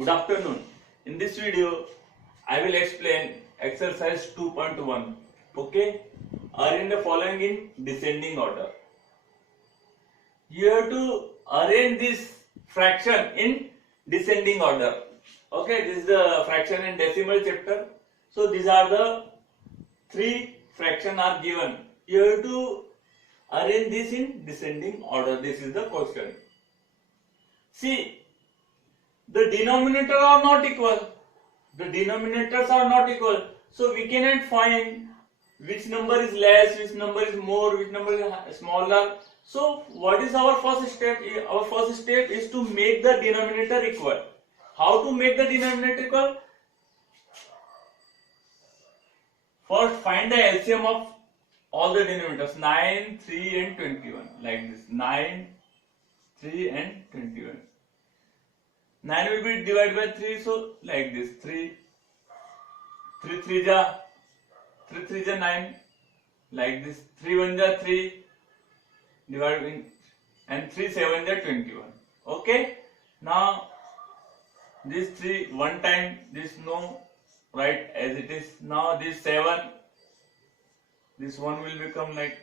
Good afternoon. In this video, I will explain exercise 2.1. Okay, arrange the following in descending order. You have to arrange this fraction in descending order. Okay, this is the fraction and decimal chapter. So these are the three fraction are given. You have to arrange this in descending order. This is the question. See, the denominator are not equal. The denominators are not equal. So we cannot find which number is less, which number is more, which number is smaller. So what is our first step? Our first step is to make the denominator equal. How to make the denominator equal? First find the LCM of all the denominators 9, 3 and 21 like this. 9, 3 and 21. 9 will be divided by 3, so like this. 3 3 ja 9 like this. 3 1 ja 3 divided in and 3 7 ja 21. Okay, now this 3 one time, this no, right as it is. Now this 7, this 1 will become like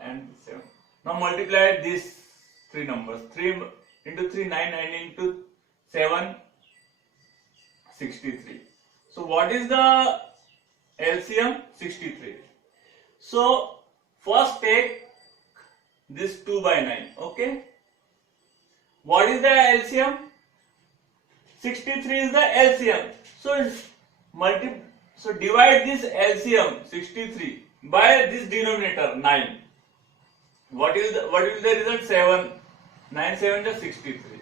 and 7. Now multiply these three numbers. 3 into 3 9, 9 into 7 63. So what is the LCM? 63. So first take this 2 by 9. Okay, what is the LCM? 63 is the LCM. So divide this LCM 63 by this denominator 9. What will the result? 7. 9 7 is 63.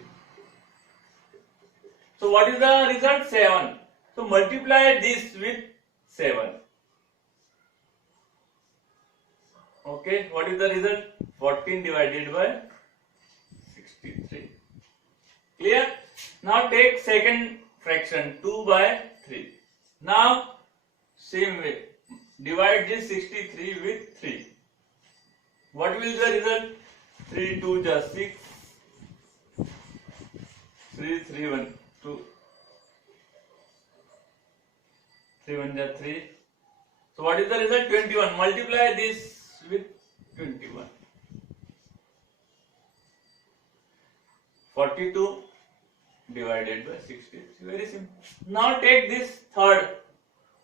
So what is the result? 7. So multiply this with 7. Okay, what is the result? 14 divided by 63. Clear? Now take second fraction 2 by 3. Now same way, divide this 63 with 3. What will the result? 3 2 just 6. 3 3 1 2. 3 1 just 3. So what is the result? 21. Multiply this with 21. 42 divided by 63. Very simple. Now take this third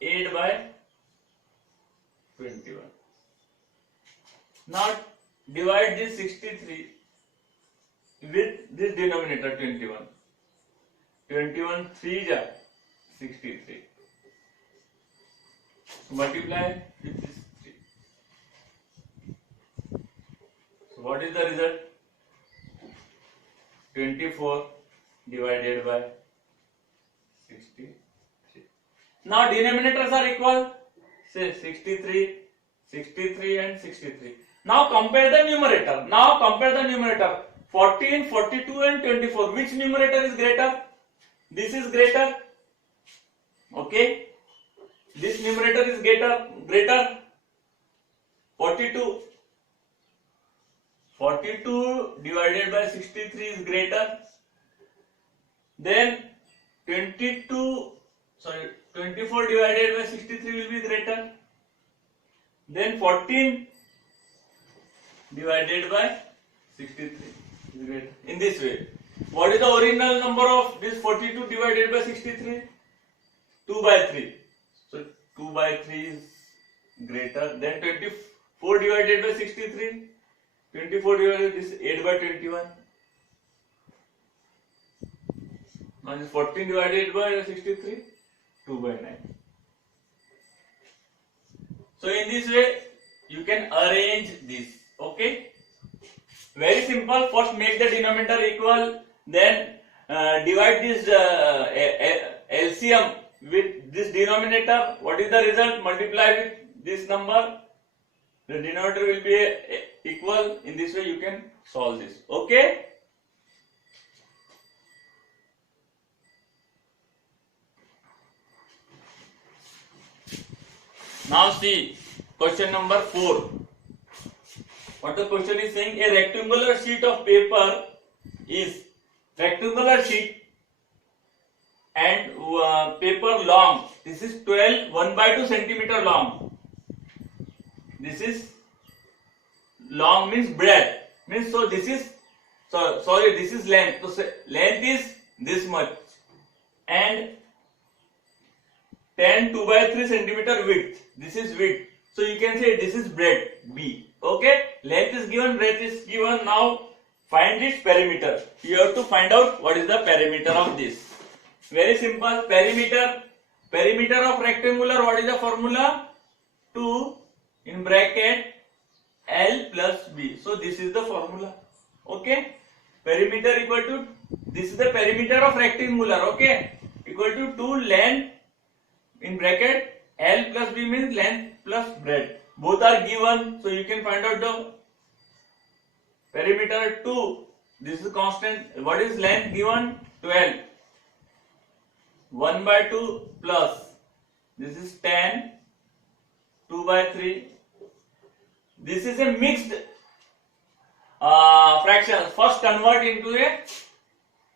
8 by 21. Now divide this 63 with this denominator 21. 21 3 ja 63. So multiply with this 3. So what is the result? 24 divided by 63. Now denominators are equal. Say 63, 63 and 63. Now compare the numerator. 14, 42 and 24. Which numerator is greater? This is greater. Okay. This numerator is greater. 42. 42 divided by 63 is greater. Then 24 divided by 63 will be greater. Then 14 divided by 63 is greater. In this way. What is the original number of this 42 divided by 63? 2 by 3. So 2 by 3 is greater. Then 24 divided by 63. 24 divided by this 8 by 21. Minus 14 divided by 63, 2 by 9. So in this way, you can arrange this. Okay. Very simple. First make the denominator equal. Then divide this LCM with this denominator. What is the result? Multiply with this number. The denominator will be equal. In this way, you can solve this. Okay. Now see question number 4. What the question is saying? A rectangular sheet of paper is rectangular sheet and paper long. This is 12 1/2 centimeter long. This is long means breadth means, so this is sorry this is length. So length is this much and 10 2/3 centimeter width. This is width. So you can say this is breadth B. Okay, length is given, breadth is given. Now find its perimeter. You have to find out what is the perimeter of this. Very simple. Perimeter of rectangular, what is the formula? 2 in bracket L plus B. So this is the formula. Okay, perimeter equal to, this is the perimeter of rectangular. Okay, equal to 2 length in bracket L plus B means length plus breadth. Both are given, so you can find out the perimeter. 2, this is constant. What is length given? 12. 1/2 plus, this is 10, 2/3. This is a mixed fraction. First convert into a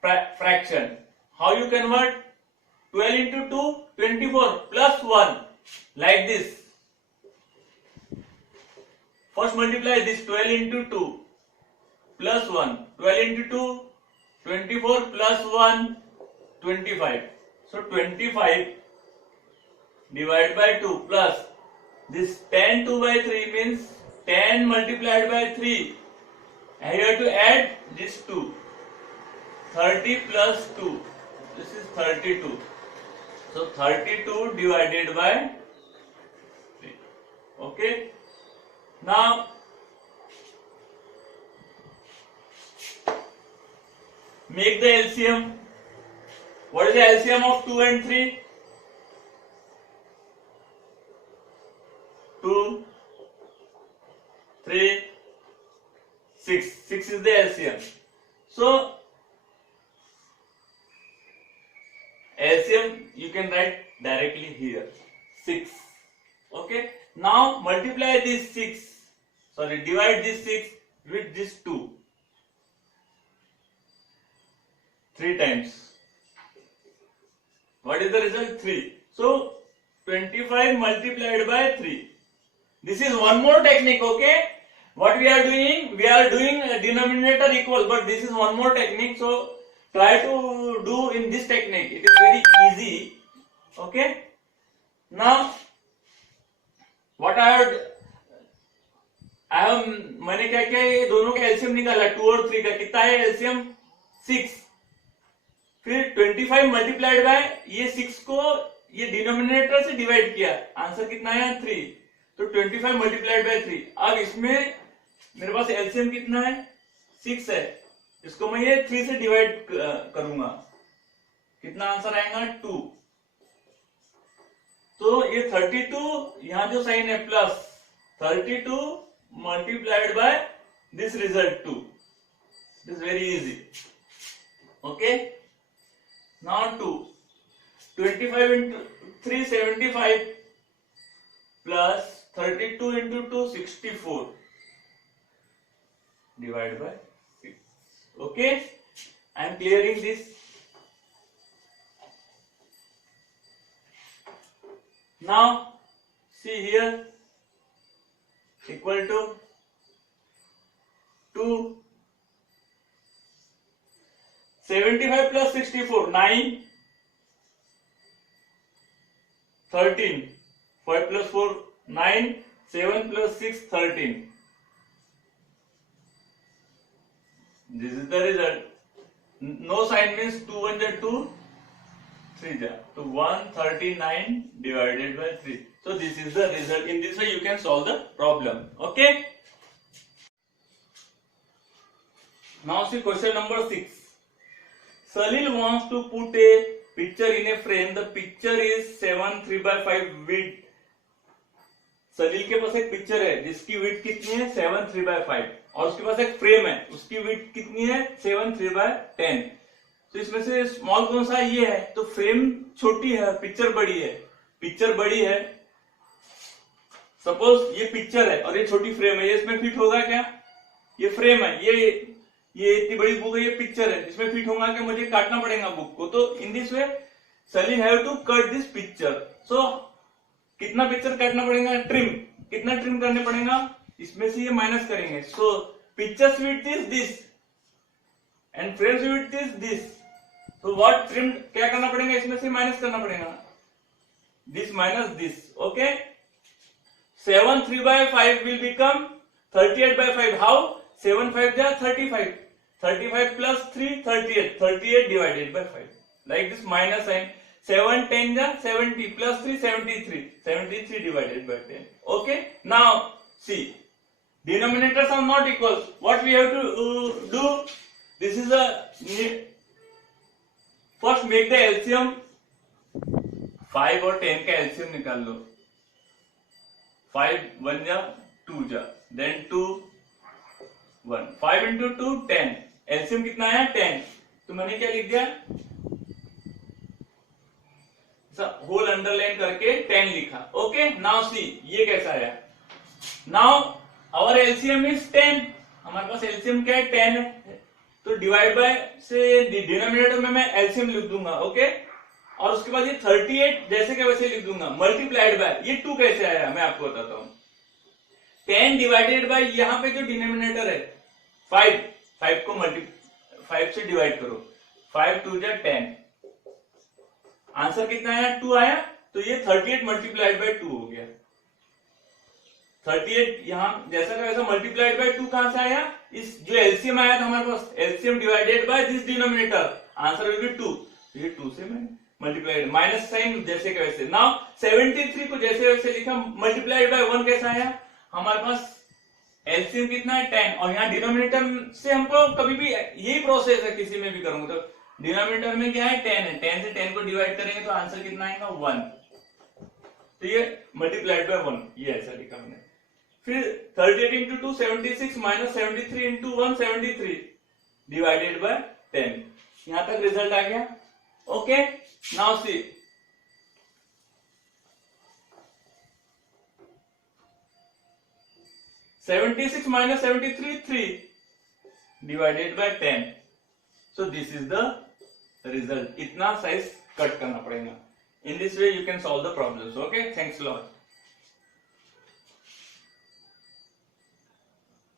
fraction. How you convert? 12 into 2, 24 plus 1, like this. First multiply this, 12 into 2 plus 1, 12 into 2, 24 plus 1, 25. So 25 divided by 2 plus this 10 2/3 means 10 multiplied by 3. And you have to add this 2. 30 plus 2. This is 32. So 32 divided by 3. Okay. Now make the LCM. What is the LCM of 2 and 3? 2, 3, 6. 6 is the LCM. So LCM you can write directly here. 6. Okay. Now multiply this 6. Sorry, divide this 6 with this 2. 3 times. What is the result? 3. So 25 multiplied by 3. This is one more technique. Okay. What we are doing? We are doing a denominator equal, but this is one more technique. So try to do in this technique. It is very easy. Okay. Now what I have मैंने क्या किया, ये दोनों का LCM निकाला 2 और 3 का. कितना है एलसीएम? 6. फिर 25 मल्टीप्लाइड बाय ये 6 को ये डिनोमिनेटर से डिवाइड किया. आंसर कितना है? 3. तो 25 मल्टीप्लाइड बाय 3. अब इसमें मेरे पास एलसीएम कितना है? 6 है. इसको मैं ये 3 से डिवाइड करूंगा. कितना आंसर आएगा? 2. तो ये 32, यहां जो साइन है plus 32 multiplied by this result 2. It is very easy. Okay. Now 2. 25 into 3 75 plus 32 into 2 64 divided by 6. Okay. I am clearing this. Now see here, equal to 2. 75 plus 64 9. 13. 5 plus 4 9. 7 plus 6 13. This is the result. No sign means 2 1 ja 2, 3 ja. So 139 divided by 3. So this is the result. In this way you can solve the problem. Okay. Now see question number 6. Salil wants to put a picture in a frame. The picture is 7 3/5 width. सलील के पास एक picture है जिसकी width कितनी है 7 3/5 और उसके पास एक frame है उसकी विड्थ कितनी है 7 3/10. तो इसमें से स्मॉल कौन सा ये है? तो फ्रेम छोटी है, पिक्चर बड़ी है. पिक्चर बड़ी है, सपोज ये पिक्चर है और ये छोटी फ्रेम है. ये इसमें फिट होगा क्या? ये फ्रेम है, ये इतनी बड़ी बुक है, ये पिक्चर है, इसमें फिट होगा क्या? मुझे काटना पड़ेगा बुक को. तो in this way Salim have to cut this picture. So कितना पिक्चर काटना पड़ेगा? ट्रिम. कितना ट्रिम करने पड़ेगा? इसमें से ये माइनस करेंगे. So pictures width is this and frames width is this. So what trim क्या करना पड़ेगा? इसमें से माइनस करना पड़ेगा. This minus this. Okay. 7 3 by 5 will become 38 by 5. How? 7 5 ja 35. 35 plus 3 38. 38 divided by 5. Like this minus sign. 7 10 ja 70 plus 3 73. 73 divided by 10. Okay. Now see. Denominators are not equal. What we have to do? This is a first make the LCM. 5 और 10 का LCM निकाल लो. 5 1 जा 2 जा. Then 2 1. 5 into 2 10. LCM कितना आया? 10. तो मैंने क्या लिख दिया? होल अंडरलाइन करके 10 लिखा. ओके. नाउ सी ये कैसा आया? Now our LCM is 10. हमारे पास एलसीएम क्या है? 10 है. तो डिवाइड बाय से डिनोमिनेटर में मैं एलसीएम लिख दूंगा. ओके. और उसके बाद ये 38 जैसे क्या वैसे लिख दूंगा. मल्टीप्लाइड बाय ये 2 कैसे आया मैं आपको बताता हूं. 10 डिवाइडेड बाय यहाँ पे जो डिनोमिनेटर है 5. 5 को 5 से डिवाइड करो. 5 2 जा 10. आंसर कितना आया? 2 आया. तो ये 38 मल्टीप्लाइड बाय 2 हो गया. 38 यहां जैसा का वैसा मल्टीप्लाइड बाय 2 कहां से आया? इस जो एलसीएम आया था हमारे पास LCM divided by this denominator. Answer will be 2. तो ये 2 से मैं मल्टीप्लाइड माइनस साइन जैसे का वैसे. नाउ 73 को जैसे वैसे लिखा. मल्टीप्लाइड बाय 1 कैसा आया? हमारे पास एलसीएम कितना है? 10. और यहाँ डिनोमिनेटर से हमको कभी भी यही प्रोसेस है किसी में भी करूंगा तो डिनोमिनेटर में क्या है? 10 है. 10 से 10 को डिवाइड करेंगे तो आंसर कितना आएगा? 1. तो ये मल्टीप्लाइड बाय 1 ये ऐसा लिखा मैंने. फिर 38 into 2 76 minus 73 into 1 73 divided by 10. यहां तक रिजल्ट आ गया. Okay. Now see 76 minus 73 3 divided by 10. So this is the result. इतना साइज कट करना पड़ेगा. In this way you can solve the problems. Okay. Thanks a lot.